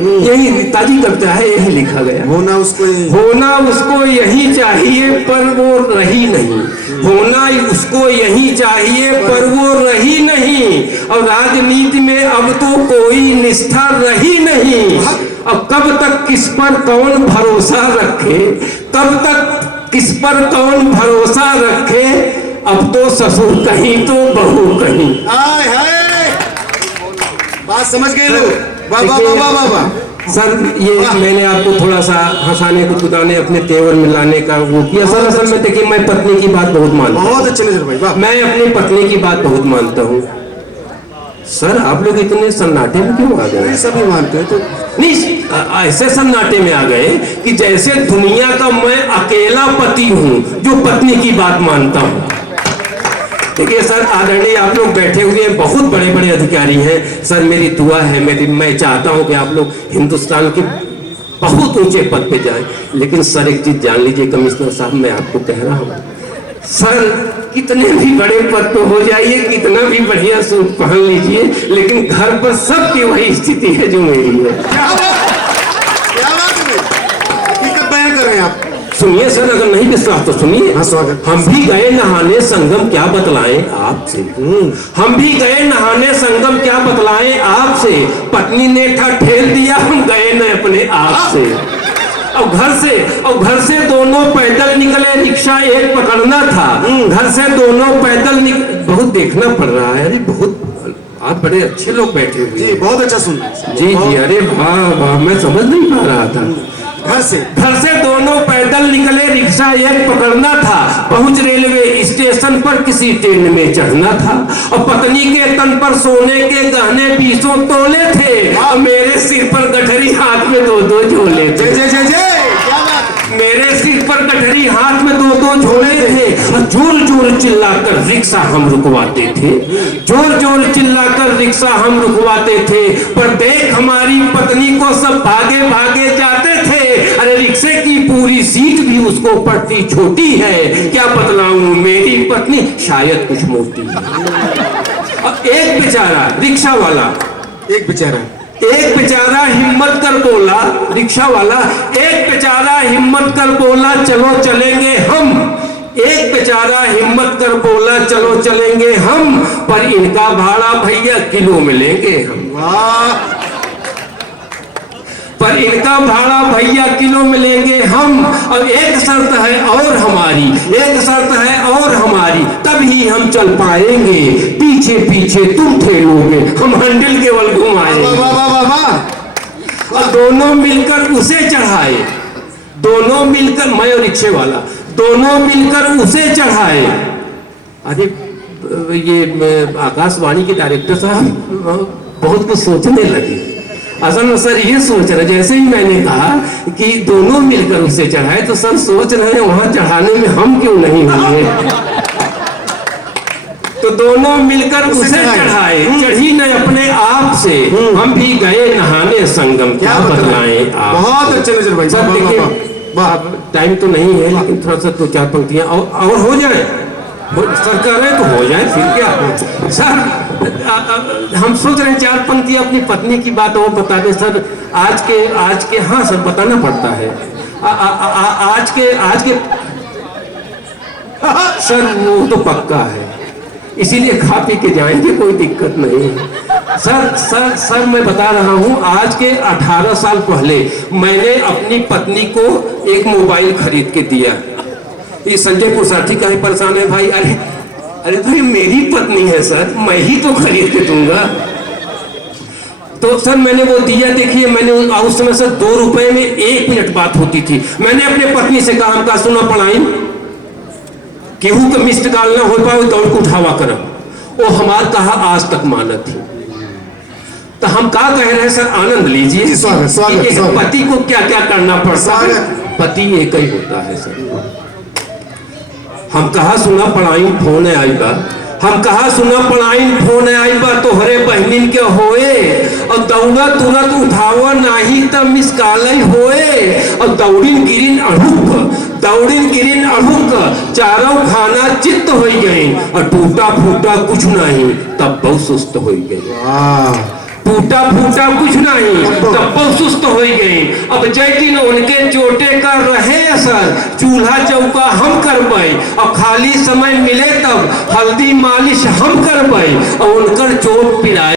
यही ताजी कविता है, यही लिखा गया। होना उसको यही चाहिए पर वो रही नहीं, होना उसको यही चाहिए पर वो रही नहीं। और राजनीति में अब तो कोई निष्ठा रही नहीं। अब कब तक किस पर कौन भरोसा रखे, कब तक किस पर कौन भरोसा रखे। अब तो ससुर कहीं तो बहू कहीं। हाय हाय, बात समझ गए लोग। वाह वाह वाह वाह वाह। सर ये मैंने आपको थोड़ा सा हंसाने कुदाने अपने तेवर मिलाने का वो किया सर। असल में देखिए मैं पत्नी की बात बहुत मानता हूँ। बहुत अच्छे नजर भाई, वाह। मैं अपनी पत्नी की बात बहुत मानता हूँ। सर आप लोग इतने सन्नाटे में क्यों आ गए? सभी मानते हैं तो नहीं, ऐसे सन्नाटे में आ गए कि जैसे दुनिया का मैं अकेला पति हूँ जो पत्नी की बात मानता हूँ। देखिए सर आदरणीय आप लोग बैठे हुए हैं, बहुत बड़े बड़े अधिकारी हैं। सर मेरी दुआ है, मैं चाहता हूं कि आप लोग हिंदुस्तान के बहुत ऊंचे पद पे जाएं। लेकिन सर एक चीज जान लीजिए कमिश्नर साहब, मैं आपको कह रहा हूं सर, कितने भी बड़े पद पे हो जाइए, कितना भी बढ़िया सूट पहन लीजिए, लेकिन घर पर सबकी वही स्थिति है जो मेरी है। क्या बात है, हकीकत बयान कर रहे हैं आप। सुनिए सर, अगर नहीं विश्वास तो सुनिए। हाँ, स्वागत। हम भी गए नहाने संगम क्या बतलाएं आपसे। हम भी गए नहाने संगम क्या बतलाएं आपसे। पत्नी ने ठेल दिया, हम गए न अपने आप से। और घर से दोनों पैदल निकले, रिक्शा एक पकड़ना था। घर से दोनों पैदल बहुत देखना पड़ रहा है। अरे बहुत आप बड़े अच्छे लोग बैठे हुए जी, बहुत अच्छा सुन रहे जी जी। अरे वाह वाह, मैं समझ नहीं पा रहा था। घर से दोनों पैदल निकले, रिक्शा एक पकड़ना था। पहुंच रेलवे स्टेशन पर किसी ट्रेन में चढ़ना था। और पत्नी के तन पर सोने के गहने 20 तोले थे। और मेरे सिर पर गठरी, हाथ में 2-2 झोले थे। मेरे सिर पर गठरी, हाथ में 2-2 झोले थे। और जोर जोर चिल्लाकर रिक्शा हम रुकवाते थे। जोर जोर चिल्लाकर रिक्शा हम रुकवाते थे। पर देख हमारी पत्नी को सब भागे भागे जाते थे। अरे रिक्शे की पूरी सीट भी उसको पड़ती छोटी है। क्या बतलाऊं मेरी पत्नी शायद कुछ मोटी है। और एक बेचारा रिक्शा वाला, एक बेचारा हिम्मत कर बोला, रिक्शा वाला एक बेचारा हिम्मत कर बोला चलो चलेंगे हम। एक बेचारा हिम्मत कर बोला चलो चलेंगे हम। पर इनका भाड़ा भैया किलो में लेंगे हम। पर इनका भाड़ा भैया किलो में लेंगे हम। और एक शर्त है और हमारी, एक शर्त है और हमारी, तभी हम चल पाएंगे। पीछे पीछे तुम ठेलोगे, हम हैंडल केवल घुमाएंगे। और दोनों मिलकर उसे चढ़ाए, दोनों मिलकर, मैं और रिक्शे वाला, दोनों मिलकर उसे चढ़ाए। अरे ये आकाशवाणी के डायरेक्टर साहब बहुत कुछ सोचने लगे। असल में सर ये सोच रहे, जैसे ही मैंने कहा कि दोनों मिलकर उसे चढ़ाए, तो सर सोच रहे हैं वहां चढ़ाने में हम क्यों नहीं होंगे। तो दोनों मिलकर उसे चढ़ाए, चढ़ी न अपने आप से। हम भी गए नहाने संगम क्या बतलाएं आप। बहुत अच्छे नजर भाई। सर देखिए टाइम तो नहीं है, लेकिन थोड़ा सा 2-4 पंक्तियां और हो जाए। सर कह रहे तो हो जाए, फिर क्या। सर हम सोच रहे हैं 4 पंक्तियां अपनी पत्नी की बात और बता दें सर। आज के हाँ सर बताना पड़ता है। आज के सर वो तो पक्का है, इसीलिए खा पी के जाएंगे, कोई दिक्कत नहीं है। सर मैं बता रहा हूँ, आज के 18 साल पहले मैंने अपनी पत्नी को एक मोबाइल खरीद के दिया। ये संजय पुरसाठी का ही परेशान है भाई। अरे भाई मेरी पत्नी है सर, मैं ही तो खरीद के दूंगा। तो सर मैंने वो दिया। देखिए मैंने उस समय सर 2 रुपए में 1 मिनट बात होती थी। मैंने अपने पत्नी से कहा, हमका सुना पढ़ाई केहू का मिस्ड कॉल ना हो पाए दौड़ को उठावा कर। वो हमार कहा आज तक मानत थी। तो हम क्या कह रहे हैं सर, आनंद लीजिए। स्वागत। पति को क्या क्या करना पड़ता है, पति एक ही होता है सर। हम कहा सुना पढ़ाई फोन आई बा, हम कहा सुना पढ़ाई फोन आई बा तोहरे बहनिन के होए। और दौड़ा तुरंत उठावा नहीं तब मिस कॉल होए। और दौड़िन गिरिन अड़ुक चारों खाना चित्त हो गई। और टूटा फूटा कुछ नहीं तब बहुत सुस्त हो गई। टूटा फूटा कुछ नहीं, तब सुस्त हो गई। अब जय दिन उनके चोटे का रहे असर, चूल्हा चौका हम करबै, और खाली समय मिले तब हल्दी मालिश हम करबै, और उनकर चोट पिराए